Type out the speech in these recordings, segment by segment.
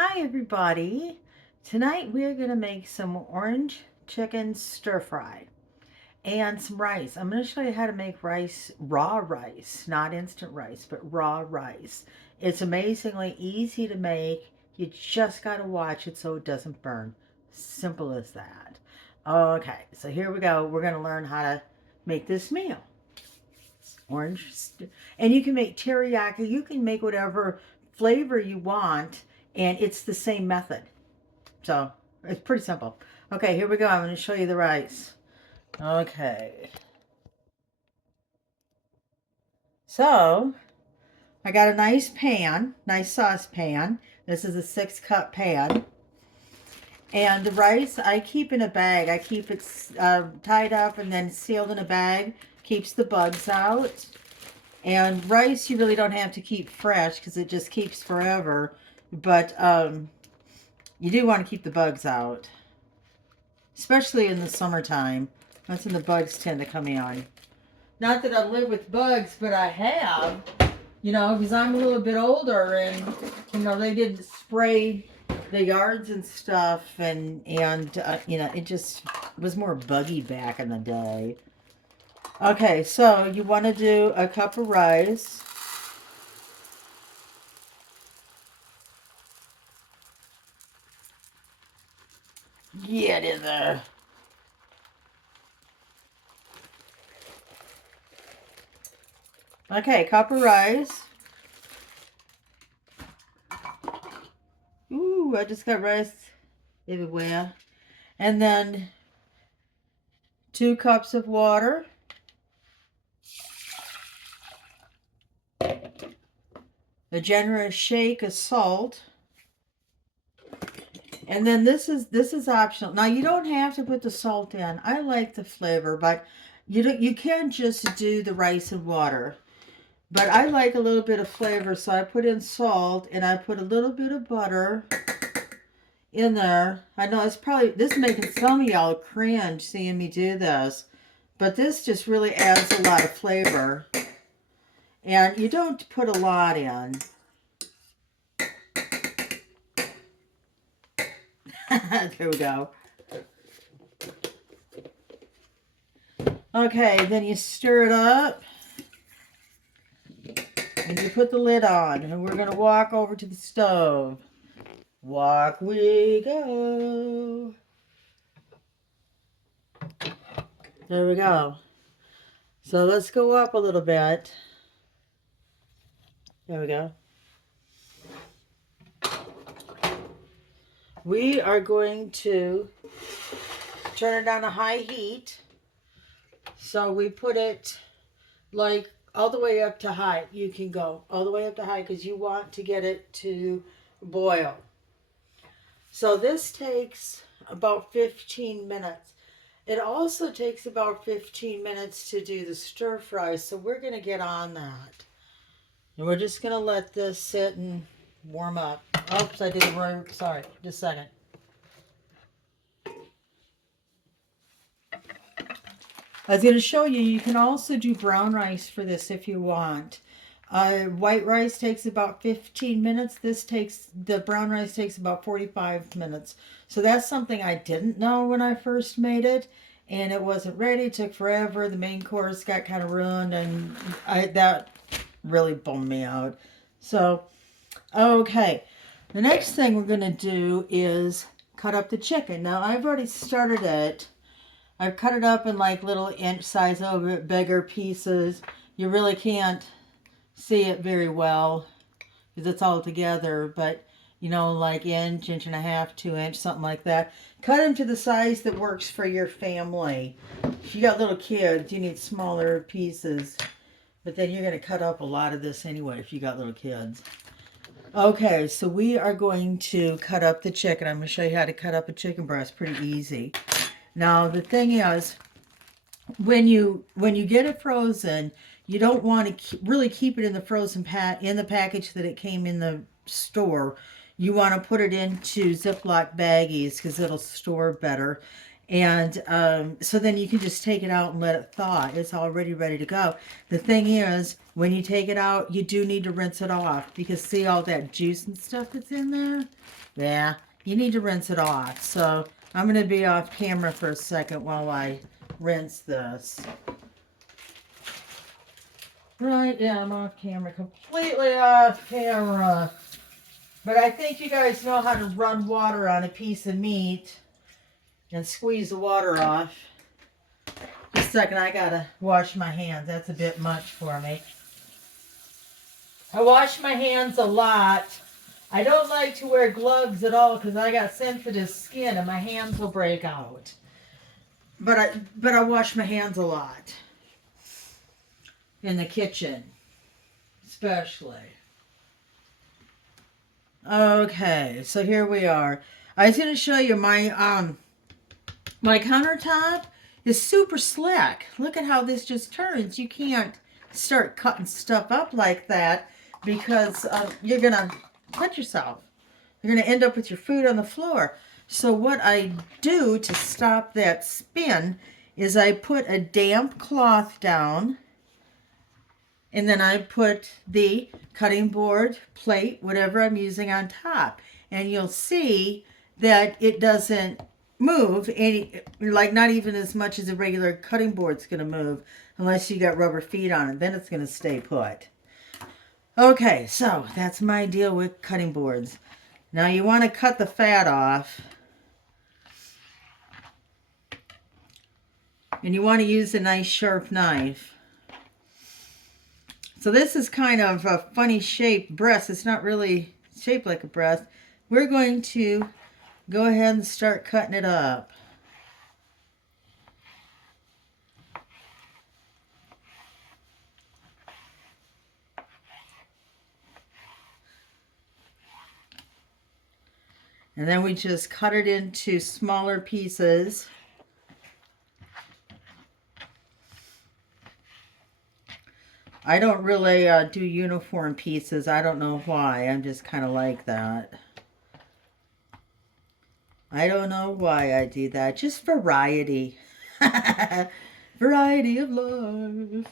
Hi everybody. Tonight we're going to make some orange chicken stir fry and some rice. I'm going to show you how to make rice, raw rice, not instant rice, but raw rice. It's amazingly easy to make. You just got to watch it so it doesn't burn. Simple as that. Okay, so here we go. We're going to learn how to make this meal. Orange, and you can make teriyaki. You can make whatever flavor you want, and it's the same method. So it's pretty simple. Okay, here we go. I'm going to show you the rice. Okay. So I got a nice pan, nice saucepan. This is a 6-cup pan. And the rice I keep in a bag. I keep it tied up and then sealed in a bag. Keeps the bugs out. And rice you really don't have to keep fresh because it just keeps forever. But you do want to keep the bugs out. Especially in the summertime. That's when the bugs tend to come in. Not that I live with bugs, but I have. Because I'm a little bit older and, they didn't spray the yards and stuff. And it just was more buggy back in the day. Okay, so you want to do a cup of rice. Get in there. Okay, cup of rice. Ooh, I just got rice everywhere. And then 2 cups of water. A generous shake of salt. And then this is optional. Now you don't have to put the salt in. I like the flavor, but you can just do the rice and water. But I like a little bit of flavor, so I put in salt and I put a little bit of butter in there. I know this is making some of y'all cringe seeing me do this, but this just really adds a lot of flavor. And you don't put a lot in. There we go. Okay, then you stir it up. And you put the lid on. And we're going to walk over to the stove. Walk we go. There we go. So let's go up a little bit. There we go. We are going to turn it on a high heat. So we put it like all the way up to high. You can go all the way up to high because you want to get it to boil. So this takes about 15 minutes. It also takes about 15 minutes to do the stir fry, so we're going to get on that. And we're just going to let this sit and warm up. Oops, I did it wrong. Sorry, just a second. I was going to show you, you can also do brown rice for this if you want. White rice takes about 15 minutes. The brown rice takes about 45 minutes. So that's something I didn't know when I first made it. And it wasn't ready. It took forever. The main course got kind of ruined. And that really bummed me out. So, okay. The next thing we're going to do is cut up the chicken. Now, I've already started it. I've cut it up in like little inch size, a little bit bigger pieces. You really can't see it very well because it's all together, but like inch and a half, 2 inch, something like that. Cut them to the size that works for your family. If you got little kids, you need smaller pieces, but then you're going to cut up a lot of this anyway if you got little kids. Okay, so we are going to cut up the chicken. I'm going to show you how to cut up a chicken breast. Pretty easy. Now the thing is, when you get it frozen, you don't want to really keep it in the frozen in the package that it came in the store. You want to put it into Ziploc baggies because it'll store better. And so then you can just take it out and let it thaw. It's already ready to go. The thing is, when you take it out, you do need to rinse it off, because see all that juice and stuff that's in there? Yeah, you need to rinse it off. So I'm going to be off camera for a second while I rinse this. Right, yeah, I'm off camera. Completely off camera. But I think you guys know how to run water on a piece of meat and squeeze the water off. Just a second, I gotta wash my hands. That's a bit much for me. I wash my hands a lot. I don't like to wear gloves at all because I got sensitive skin and my hands will break out. But I wash my hands a lot. In the kitchen, especially. Okay, so here we are. I was going to show you my my countertop is super slick. Look at how this just turns. You can't start cutting stuff up like that because you're going to cut yourself. You're going to end up with your food on the floor. So what I do to stop that spin is I put a damp cloth down, and then I put the cutting board, plate, whatever I'm using on top. And you'll see that it doesn't move any, like not even as much as a regular cutting board's going to move unless you got rubber feet on it. Then it's going to stay put. Okay, so that's my deal with cutting boards. Now you want to cut the fat off. And you want to use a nice sharp knife. So this is kind of a funny shaped breast. It's not really shaped like a breast. We're going to go ahead and start cutting it up. And then we just cut it into smaller pieces. I don't really do uniform pieces. I don't know why. I'm just kind of like that. I don't know why I do that. Just variety. Variety of life.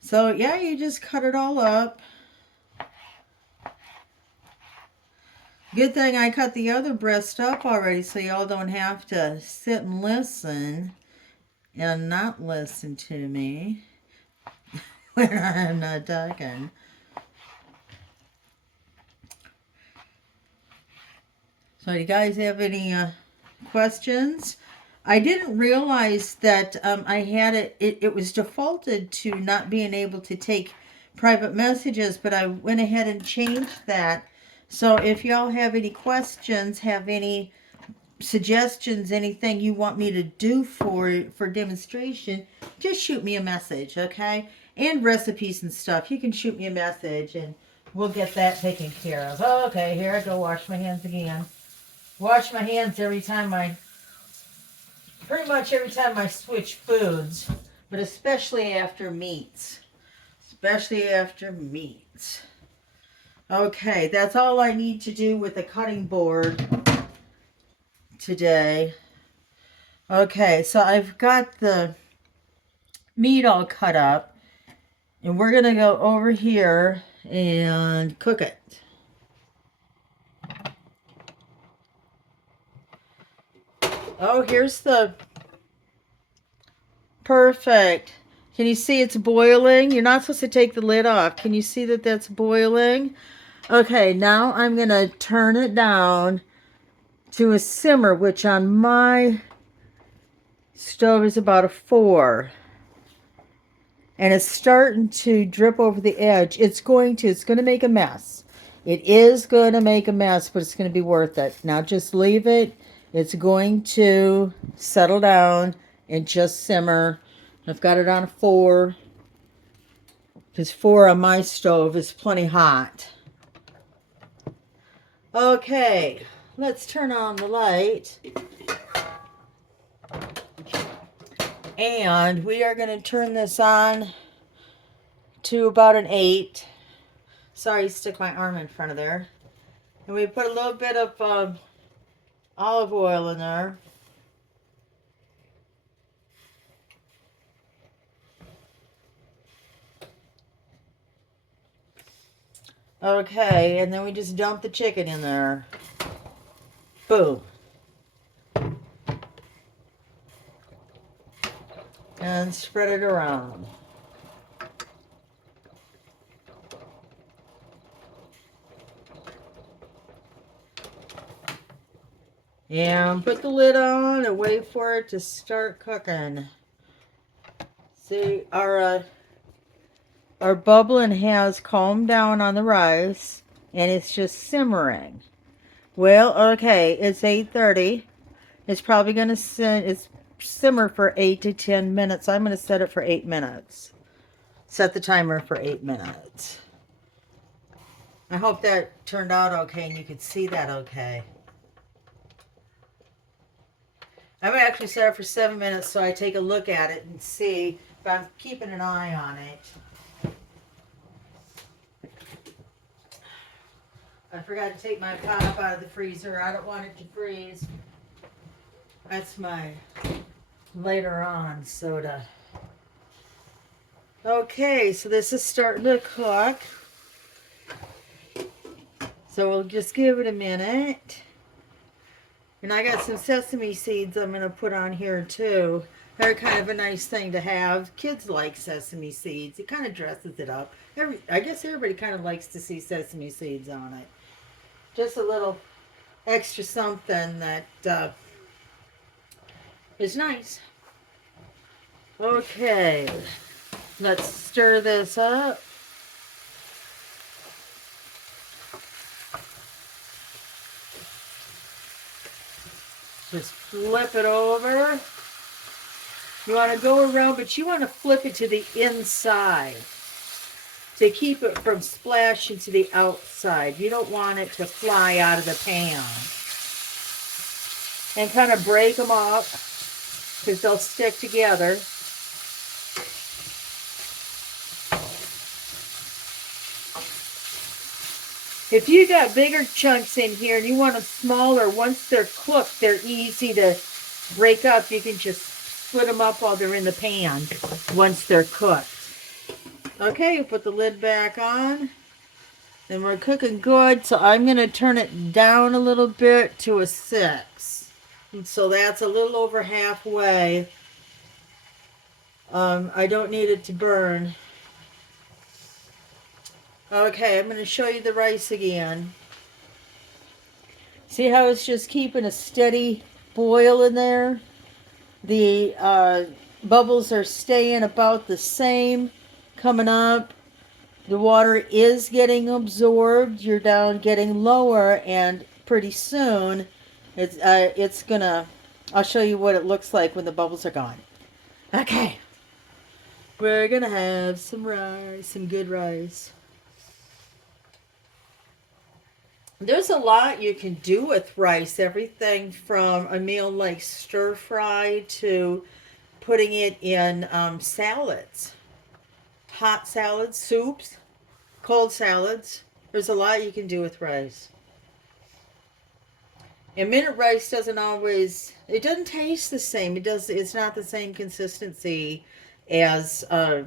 So yeah, you just cut it all up. Good thing I cut the other breast up already so y'all don't have to sit and listen and not listen to me when I'm not talking. So you guys have any questions? I didn't realize that I had it was defaulted to not being able to take private messages, but I went ahead and changed that. So if y'all have any questions, have any suggestions, anything you want me to do for demonstration, just shoot me a message, okay? And recipes and stuff, you can shoot me a message and we'll get that taken care of. Okay, here I go, wash my hands again. Wash my hands pretty much every time I switch foods, but especially after meats. Especially after meats. Okay, that's all I need to do with the cutting board today. Okay, so I've got the meat all cut up, and we're gonna go over here and cook it. Oh, here's the perfect. Can you see it's boiling? You're not supposed to take the lid off. Can you see that that's boiling? Okay, now I'm gonna turn it down to a simmer, which on my stove is about a 4. And it's starting to drip over the edge. It's going to make a mess. It is going to make a mess, but it's going to be worth it. Now just leave it. It's going to settle down and just simmer. I've got it on a 4. Because 4 on my stove is plenty hot. Okay, let's turn on the light. And we are going to turn this on to about an 8. Sorry, stick my arm in front of there. And we put a little bit of olive oil in there. Okay, and then we just dump the chicken in there. Boom. And spread it around. And put the lid on and wait for it to start cooking. See, our bubbling has calmed down on the rice, and it's just simmering. Well, okay, it's 8:30. It's probably going to simmer for 8 to 10 minutes. I'm going to set it for 8 minutes. Set the timer for 8 minutes. I hope that turned out okay and you could see that okay. I'm going to actually set it for 7 minutes so I take a look at it and see if I'm keeping an eye on it. I forgot to take my pop out of the freezer. I don't want it to freeze. That's my later on soda. Okay, so this is starting to cook. So we'll just give it a minute. And I got some sesame seeds I'm going to put on here too. They're kind of a nice thing to have. Kids like sesame seeds. It kind of dresses it up. I guess everybody kind of likes to see sesame seeds on it. Just a little extra something that is nice. Okay, let's stir this up. Just flip it over. You want to go around, but you want to flip it to the inside to keep it from splashing to the outside. You don't want it to fly out of the pan. And kind of break them up because they'll stick together. If you got bigger chunks in here and you want them smaller, once they're cooked, they're easy to break up. You can just split them up while they're in the pan once they're cooked. Okay, put the lid back on. And we're cooking good, so I'm going to turn it down a little bit to a 6. And so that's a little over halfway. I don't need it to burn. Okay, I'm going to show you the rice again. See how it's just keeping a steady boil in there? The bubbles are staying about the same, coming up. The water is getting absorbed. You're down getting lower, and pretty soon it's gonna, I'll show you what it looks like when the bubbles are gone. Okay. We're gonna have some rice, some good rice. There's a lot you can do with rice. Everything from a meal like stir fry to putting it in salads. Hot salads, soups, cold salads. There's a lot you can do with rice. And minute rice doesn't always, it doesn't taste the same. It's not the same consistency as the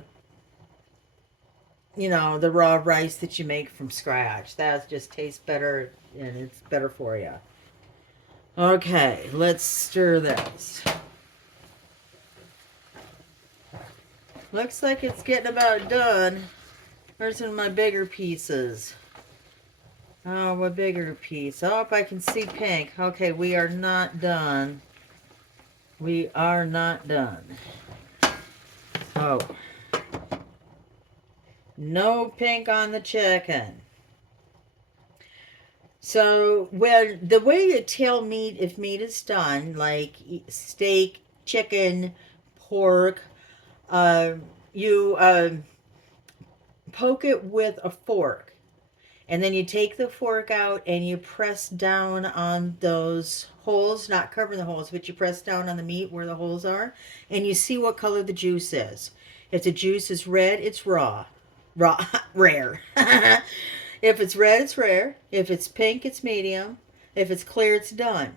raw rice that you make from scratch. That just tastes better and it's better for you. Okay, let's stir this. Looks like it's getting about done. Where's one of my bigger pieces? Oh, what bigger piece? Oh, if I can see pink. Okay, we are not done. We are not done. Oh. No pink on the chicken. So, when the way you tell meat, if meat is done, like steak, chicken, pork, you poke it with a fork. And then you take the fork out and you press down on those holes, not covering the holes, but you press down on the meat where the holes are, and you see what color the juice is. If the juice is red, it's raw. Rare. If it's red, it's rare. If it's pink, it's medium. If it's clear, it's done.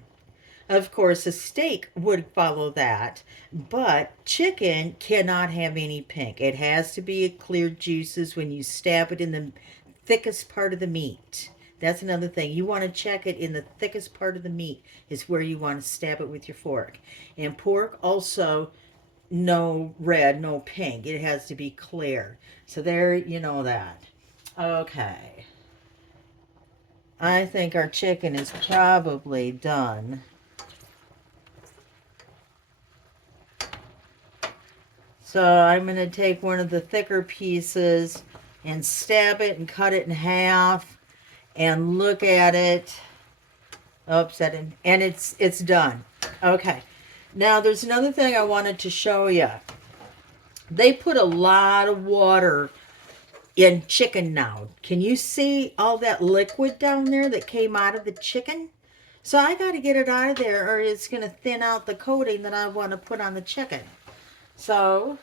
Of course, a steak would follow that, but chicken cannot have any pink. It has to be a clear juices when you stab it in the thickest part of the meat. That's another thing. You want to check it in the thickest part of the meat is where you want to stab it with your fork. And pork also, no red, no pink. It has to be clear. So there you know that. Okay. I think our chicken is probably done. So I'm going to take one of the thicker pieces and stab it and cut it in half and look at it. Oops, and it's done. Okay. Now there's another thing I wanted to show you. They put a lot of water in chicken now. Can you see all that liquid down there that came out of the chicken? So I got to get it out of there or it's going to thin out the coating that I want to put on the chicken. So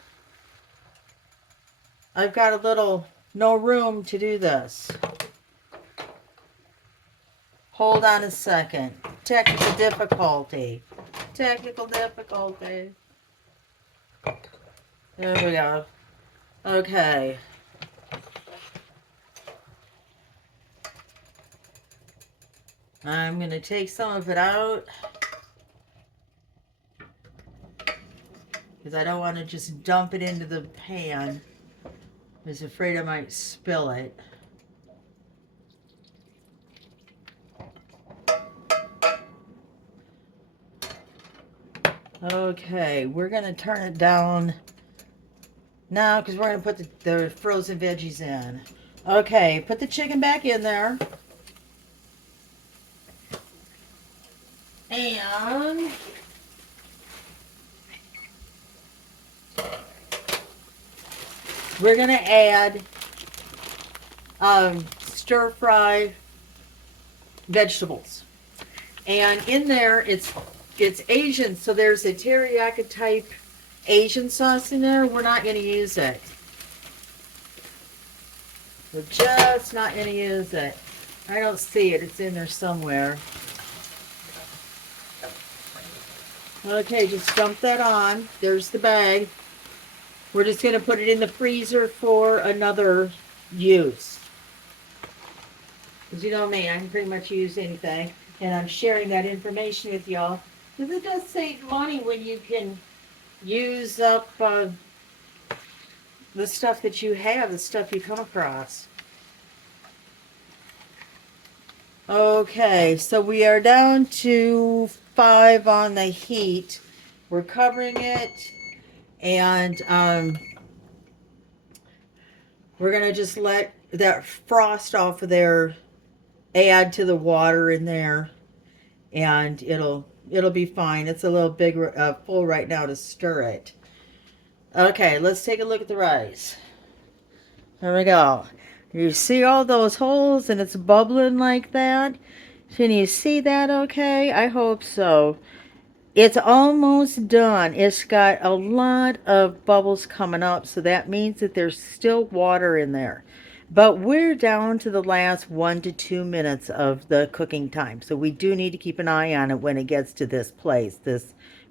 I've got a little, no room to do this. Hold on a second. Technical difficulty. Technical difficulty. There we go. Okay. I'm going to take some of it out because I don't want to just dump it into the pan. I was afraid I might spill it. Okay, we're going to turn it down now because we're going to put the frozen veggies in. Okay, put the chicken back in there. And we're going to add stir fry vegetables. And in there, it's Asian, so there's a teriyaki type Asian sauce in there. We're not going to use it. We're just not going to use it. I don't see it. It's in there somewhere. Okay, just dump that on. There's the bag. We're just going to put it in the freezer for another use. Because you know me, I can pretty much use anything. And I'm sharing that information with y'all. Because it does save money when you can use up the stuff that you have, the stuff you come across. Okay, so we are down to 5 on the heat. We're covering it. And we're going to just let that frost off of there, add to the water in there, and it'll be fine. It's a little big full right now to stir it. Okay, let's take a look at the rice. There we go. You see all those holes and it's bubbling like that? Can you see that okay? I hope so. It's almost done. It's got a lot of bubbles coming up, so that means that there's still water in there. But we're down to the last 1 to 2 minutes of the cooking time, so we do need to keep an eye on it when it gets to this place,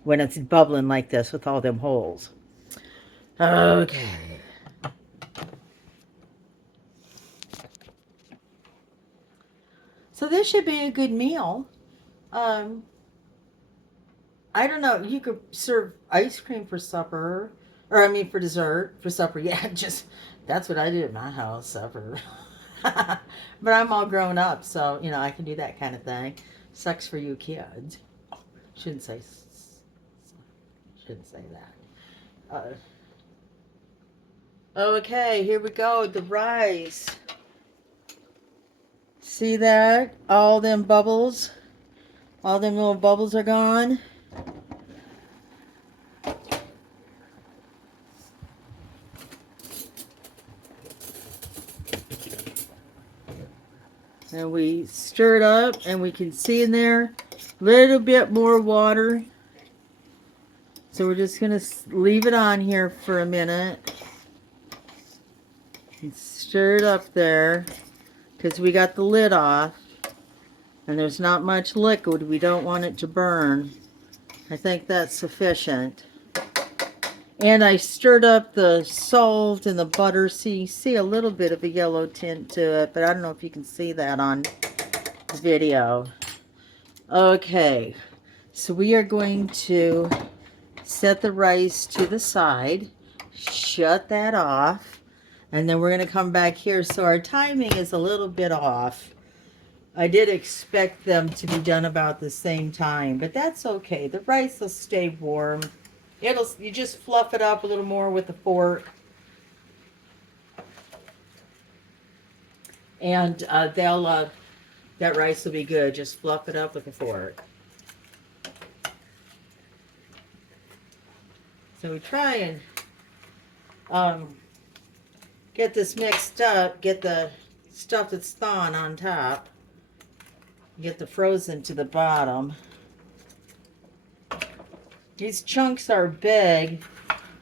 when it's bubbling like this with all them holes. Okay. So this should be a good meal. I don't know. You could serve ice cream for supper, or I mean for dessert, for supper. Yeah, just that's what I do at my house, supper. But I'm all grown up, so you know I can do that kind of thing. Sucks for you kids. Shouldn't say. Shouldn't say that. Okay, here we go. The rice. See that? All them bubbles. All them little bubbles are gone. And we stir it up and we can see in there a little bit more water. So we're just going to leave it on here for a minute. And stir it up there. because we got the lid off and there's not much liquid. We don't want it to burn. I think that's sufficient. And I stirred up the salt and the butter, so you see a little bit of a yellow tint to it, but I don't know if you can see that on the video. Okay, so we are going to set the rice to the side, shut that off, and then we're going to come back here. So our timing is a little bit off. I did expect them to be done about the same time, but that's okay. The rice will stay warm. You just fluff it up a little more with a fork. And that rice will be good. Just fluff it up with a fork. So we try and get this mixed up, get the stuff that's thawing on top, get the frozen to the bottom. These chunks are big.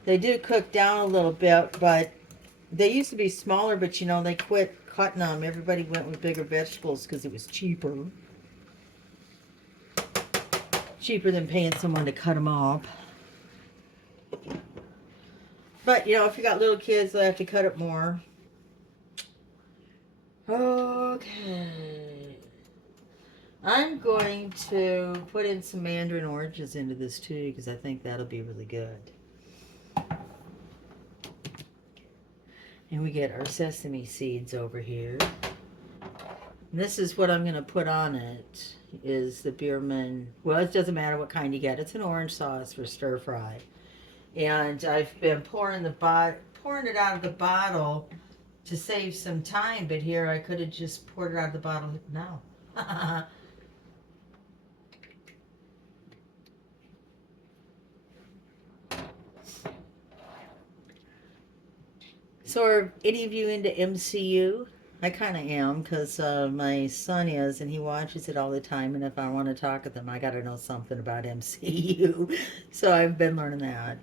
They do cook down a little bit, but they used to be smaller, but you know, they quit cutting them. Everybody went with bigger vegetables because it was cheaper. Cheaper than paying someone to cut them up. But, you know, if you got little kids, they'll have to cut it more. Okay. I'm going to put in some mandarin oranges into this too, because I think that'll be really good. And we get our sesame seeds over here. And this is what I'm going to put on it, is the Biermann. Well, it doesn't matter what kind you get. It's an orange sauce for stir fry. And I've been pouring it out of the bottle to save some time, but here I could have just poured it out of the bottle now. So are any of you into MCU? I kind of am, because my son is, and he watches it all the time, and if I want to talk with him, I got to know something about MCU. So I've been learning that.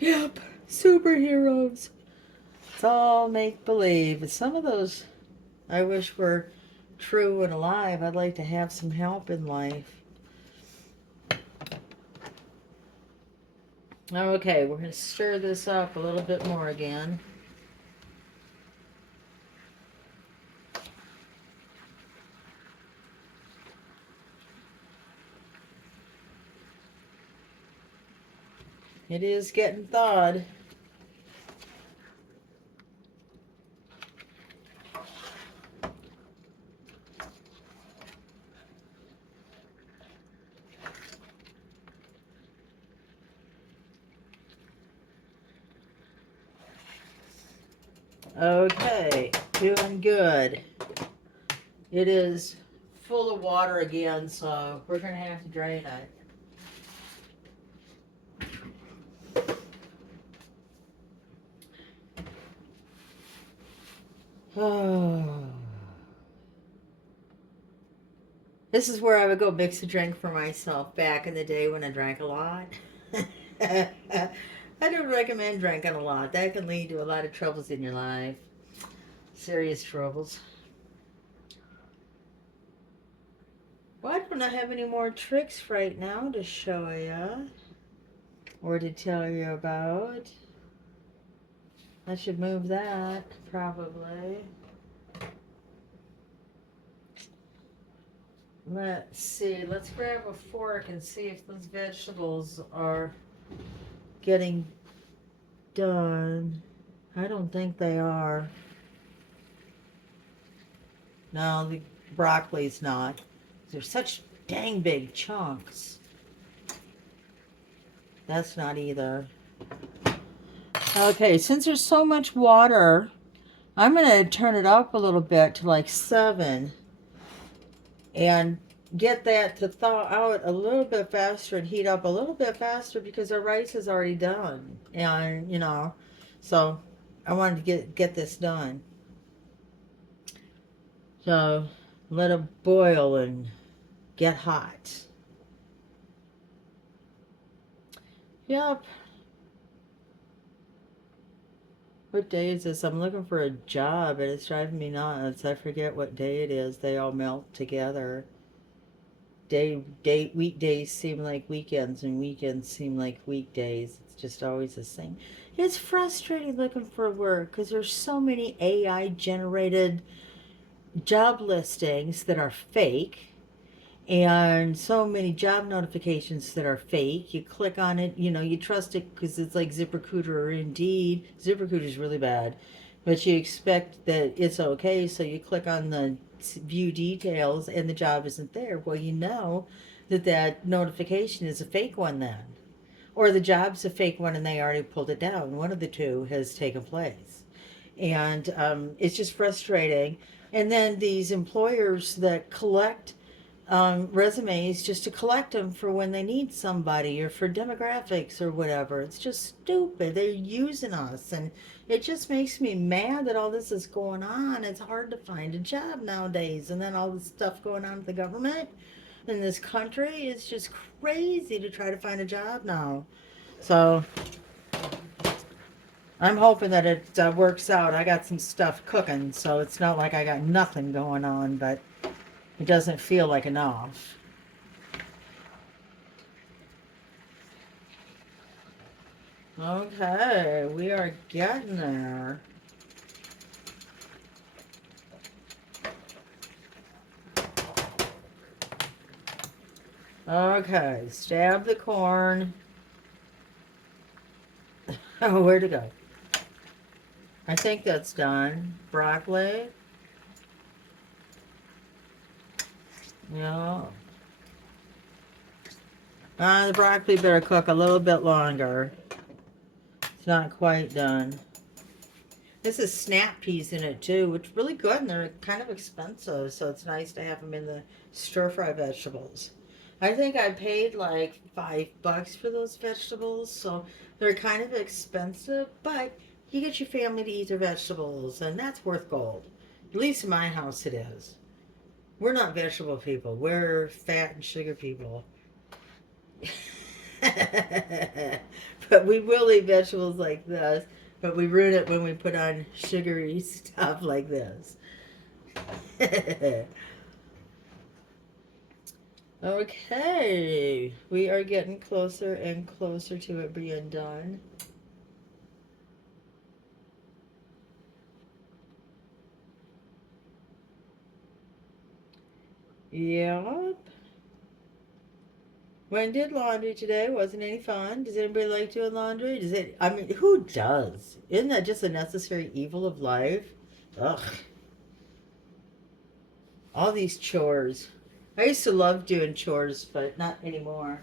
Yep, superheroes. It's all make-believe. Some of those I wish were true and alive. I'd like to have some help in life. Okay, we're going to stir this up a little bit more again. It is getting thawed. Okay, doing good. It is full of water again, so we're going to have to drain it. Oh. This is where I would go mix a drink for myself back in the day when I drank a lot. I don't recommend drinking a lot. That can lead to a lot of troubles in your life. Serious troubles. Well, I don't have any more tricks right now to show you or to tell you about. I should move that, probably. Let's see. Let's grab a fork and see if those vegetables are getting done. I don't think they are. No, the broccoli's not. They're such dang big chunks. That's not either. Okay, since there's so much water, I'm going to turn it up a little bit to like 7 and get that to thaw out a little bit faster and heat up a little bit faster because our rice is already done. And, you know, so I wanted to get this done. So let it boil and get hot. Yep. What day is this? I'm looking for a job and it's driving me nuts. I forget what day it is. They all melt together. Weekdays seem like weekends and weekends seem like weekdays. It's just always the same. It's frustrating looking for work because there's so many AI generated job listings that are fake and so many job notifications that are fake. You click on it, you trust it because it's like ZipRecruiter or Indeed. ZipRecruiter is really bad, but you expect that it's okay, so you click on the view details and the job isn't there. Well, you know that notification is a fake one then, or the job's a fake one and they already pulled it down. One of the two has taken place, and it's just frustrating. And then these employers that collect resumes just to collect them for when they need somebody or for demographics or whatever. It's just stupid. They're using us, and it just makes me mad that all this is going on. It's hard to find a job nowadays, and then all this stuff going on with the government in this country. It's just crazy to try to find a job now. So I'm hoping that it works out. I got some stuff cooking, so it's not like I got nothing going on, but it doesn't feel like enough. Okay, we are getting there. Okay, stab the corn. Oh, where'd it go? I think that's done. Broccoli. Yeah. The broccoli better cook a little bit longer. It's not quite done. This is snap peas in it too, which is really good, and they're kind of expensive, so it's nice to have them in the stir-fry vegetables. I think I paid like $5 for those vegetables, so they're kind of expensive, but you get your family to eat their vegetables, and that's worth gold. At least in my house it is. We're not vegetable people. We're fat and sugar people. But we will eat vegetables like this, but we ruin it when we put on sugary stuff like this. Okay, we are getting closer and closer to it being done. Yep. When did laundry today? Wasn't any fun? Does anybody like doing laundry? I mean, who does? Isn't that just a necessary evil of life? Ugh. All these chores. I used to love doing chores, but not anymore.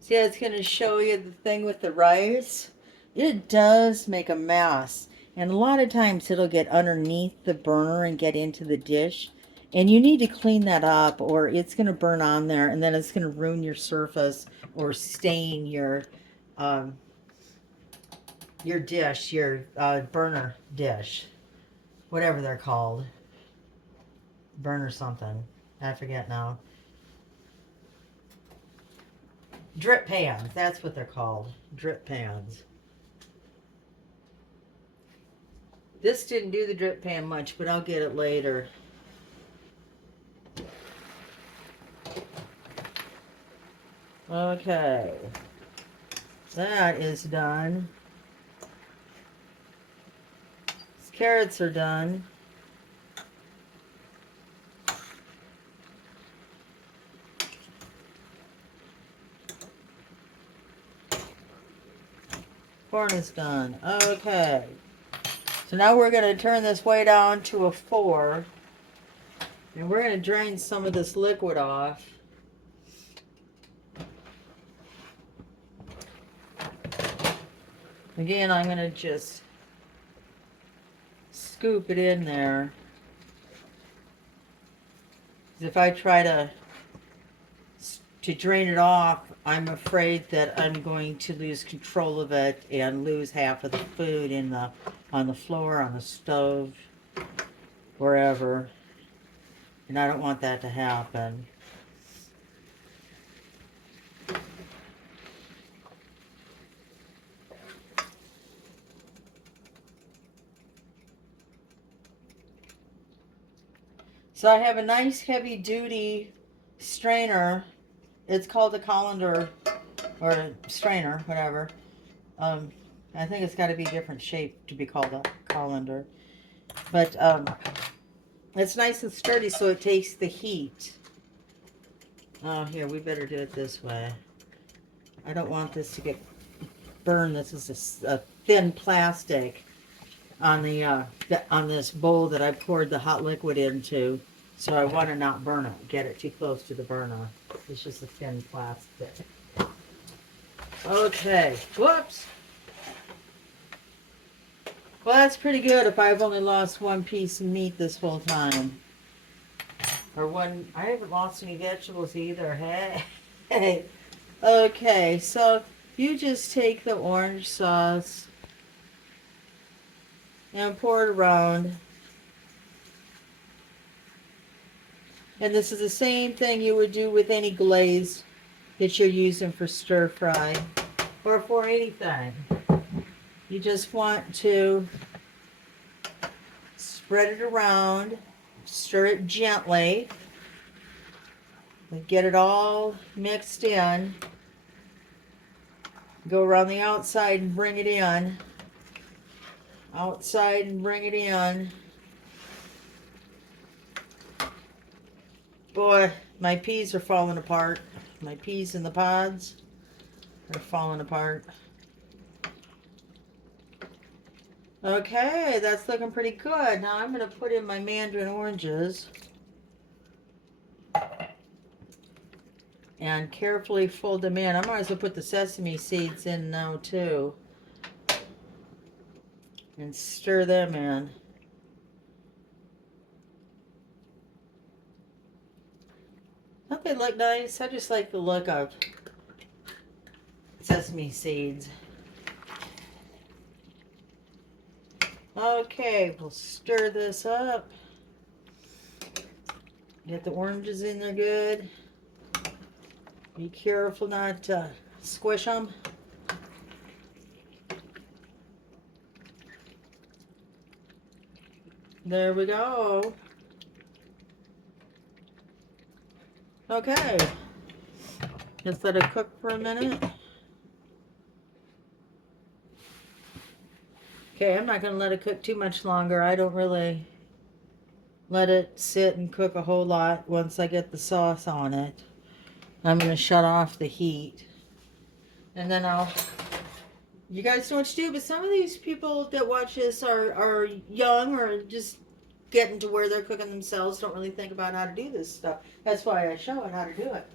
See, it's going to show you the thing with the rice. It does make a mess. And a lot of times it'll get underneath the burner and get into the dish. And you need to clean that up or it's going to burn on there and then it's going to ruin your surface or stain um, your dish, your burner dish. Whatever they're called. Burner something. I forget now. Drip pans. That's what they're called. Drip pans. This didn't do the drip pan much, but I'll get it later. Okay. That is done. These carrots are done. Corn is done. Okay. So now we're going to turn this way down to a 4. And we're going to drain some of this liquid off. Again, I'm going to just scoop it in there. If I try to drain it off, I'm afraid that I'm going to lose control of it and lose half of the food on the floor, on the stove, wherever. And I don't want that to happen. So I have a nice heavy duty strainer. It's called a colander or a strainer, whatever. Um, I think it's got to be a different shape to be called a colander. But it's nice and sturdy so it takes the heat. Oh, here, we better do it this way. I don't want this to get burned. This is a thin plastic on on this bowl that I poured the hot liquid into. So I want to not burn it, get it too close to the burner. It's just a thin plastic. Okay, whoops. Well, that's pretty good if I've only lost one piece of meat this whole time. Or one, I haven't lost any vegetables either. Hey. Okay, so you just take the orange sauce and pour it around. And this is the same thing you would do with any glaze that you're using for stir fry or for anything. You just want to spread it around, stir it gently, and get it all mixed in. Go around the outside and bring it in. Outside and bring it in. Boy, my peas are falling apart. My peas in the pods are falling apart. Okay, that's looking pretty good. Now I'm going to put in my mandarin oranges and carefully fold them in. I might as well put the sesame seeds in now too and stir them in. Don't they look nice? I just like the look of sesame seeds. Okay, we'll stir this up. Get the oranges in there good. Be careful not to squish them. There we go. Okay. Just let it cook for a minute. Okay, I'm not going to let it cook too much longer. I don't really let it sit and cook a whole lot once I get the sauce on it. I'm going to shut off the heat. And then you guys know what to do, but some of these people that watch this are young or just getting to where they're cooking themselves, don't really think about how to do this stuff. That's why I show it how to do it.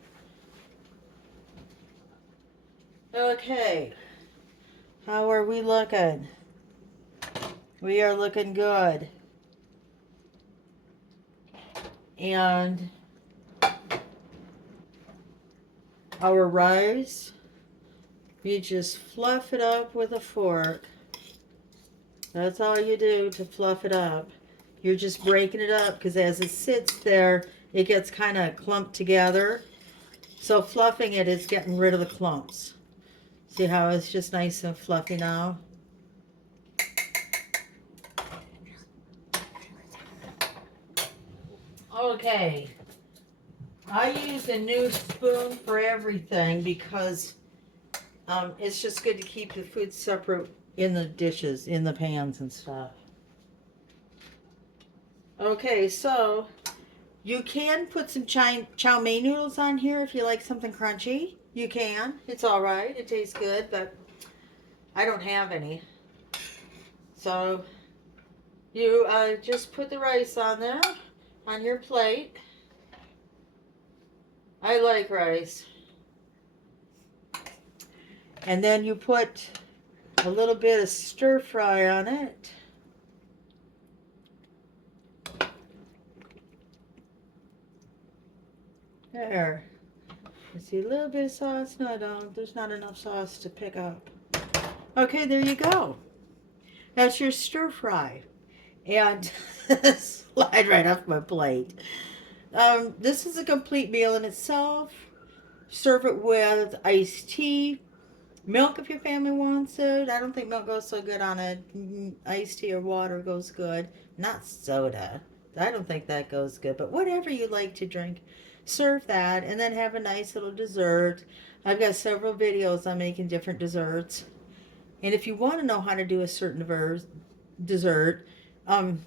Okay. How are we looking? We are looking good. And our rice, you just fluff it up with a fork. That's all you do to fluff it up. You're just breaking it up because as it sits there, it gets kind of clumped together. So fluffing it is getting rid of the clumps. See how it's just nice and fluffy now? Okay, I use a new spoon for everything because it's just good to keep the food separate in the dishes, in the pans and stuff. Okay, so you can put some chow mein noodles on here if you like something crunchy. You can. It's all right. It tastes good, but I don't have any. So you just put the rice on there on your plate. I like rice. And then you put a little bit of stir fry on it. There. I see a little bit of sauce. No, I don't. There's not enough sauce to pick up. Okay, there you go. That's your stir fry. And slide right off my plate. This is a complete meal in itself. Serve it with iced tea. Milk if your family wants it. I don't think milk goes so good on it. Iced tea or water goes good. Not soda. I don't think that goes good, but whatever you like to drink, serve that and then have a nice little dessert. I've got several videos on making different desserts. And if you want to know how to do a certain dessert, um,